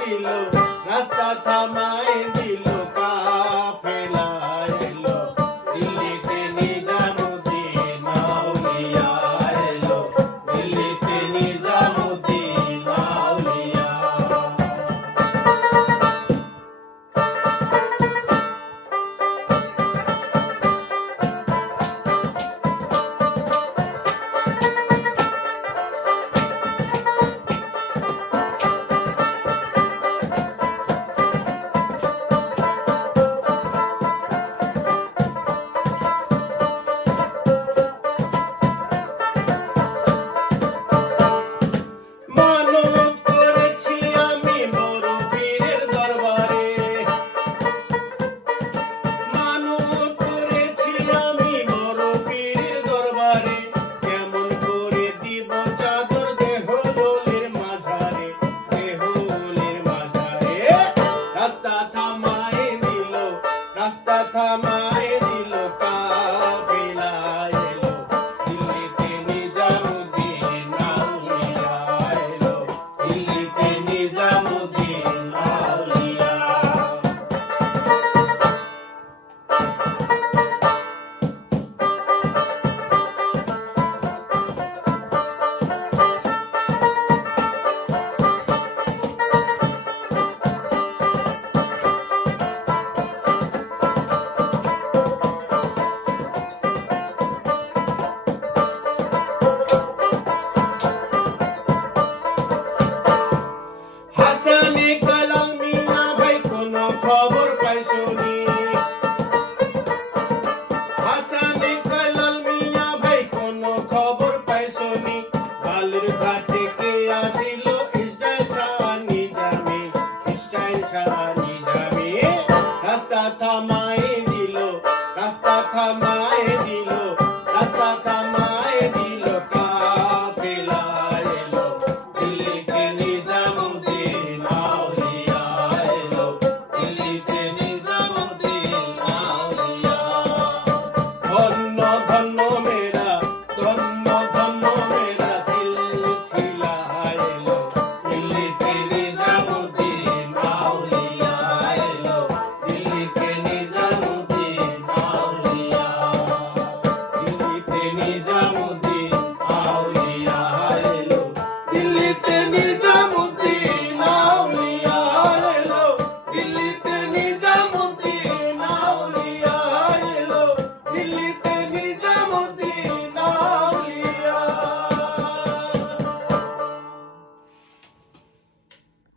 দিল রাস্তা থামা